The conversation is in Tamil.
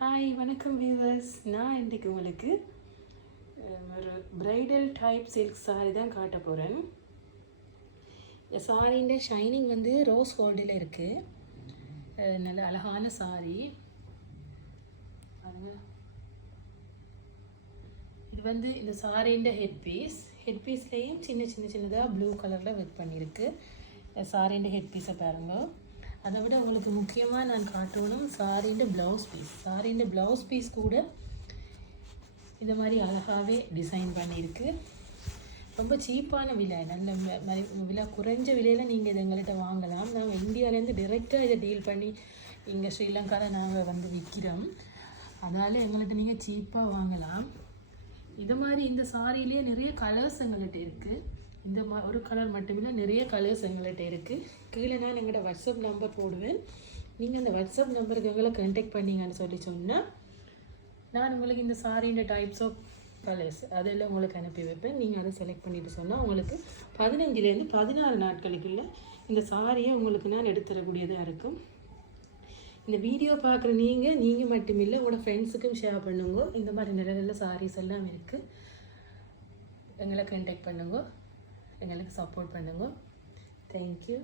ஹாய் வணக்கம் வியூவர்ஸ். நான் இன்றைக்கு உங்களுக்கு ஒரு பிரைடல் டைப் சில்க் சாரி தான் காட்ட போகிறேன். இந்த சாரிൻ്റെ ஷைனிங் வந்து ரோஸ் கோல்டில் இருக்குது. நல்ல அழகான சாரி பாருங்க. இது வந்து இந்த சாரிൻ്റെ ஹெட்பீஸ்லேயும் சின்னதாக ப்ளூ கலரில் ஒர்க் பண்ணியிருக்கு. சாரிൻ്റെ ஹெட்பீஸை பாருங்கள். அதை விட உங்களுக்கு முக்கியமாக நான் காட்டணும் சாரிൻ്റെ ப்ளவுஸ் பீஸ் கூட இந்த மாதிரி அழகாகவே டிசைன் பண்ணியிருக்கு. ரொம்ப சீப்பான விலை, நல்ல விலை குறைஞ்ச விலையில் நீங்கள் இதை எங்கள்கிட்ட வாங்கலாம். நாங்கள் இந்தியாவிலேருந்து டிரெக்டாக இதை டீல் பண்ணி இங்கே ஸ்ரீலங்காவில் நாங்கள் வந்து விற்கிறோம். அதனால் எங்கள்கிட்ட நீங்கள் சீப்பாக வாங்கலாம். இது மாதிரி இந்த சாரியிலே நிறைய கலர்ஸ் எங்கள்கிட்ட இருக்குது. இந்த ஒரு கலர் மட்டுமில்லை, நிறைய கலர்ஸ் எங்கள்கிட்ட இருக்குது. கீழே நான் எங்களோட வாட்ஸ்அப் நம்பர் போடுவேன். நீங்கள் அந்த வாட்ஸ்அப் நம்பருக்கு எங்களை கான்டாக்ட் பண்ணிங்கன்னு சொன்னால் நான் உங்களுக்கு இந்த சாரின்ற டைப்ஸ் ஆஃப் கலர்ஸ் அதெல்லாம் உங்களுக்கு அனுப்பி வைப்பேன். நீங்கள் அதை செலக்ட் பண்ணிட்டு சொன்னால் உங்களுக்கு 15லேருந்து 16 நாட்களுக்குள்ள இந்த சாரியை உங்களுக்கு நான் எடுத்துடக்கூடியதாக இருக்கும். இந்த வீடியோ பார்க்குற நீங்கள் மட்டுமில்லை, உங்களோட ஃப்ரெண்ட்ஸுக்கும் ஷேர் பண்ணுங்க. இந்த மாதிரி நல்ல சாரீஸ் எல்லாம் இருக்குது. எங்களை கான்டாக்ட் பண்ணுங்க, எங்களுக்கு சப்போர்ட் பண்ணுங்க. தேங்க்யூ.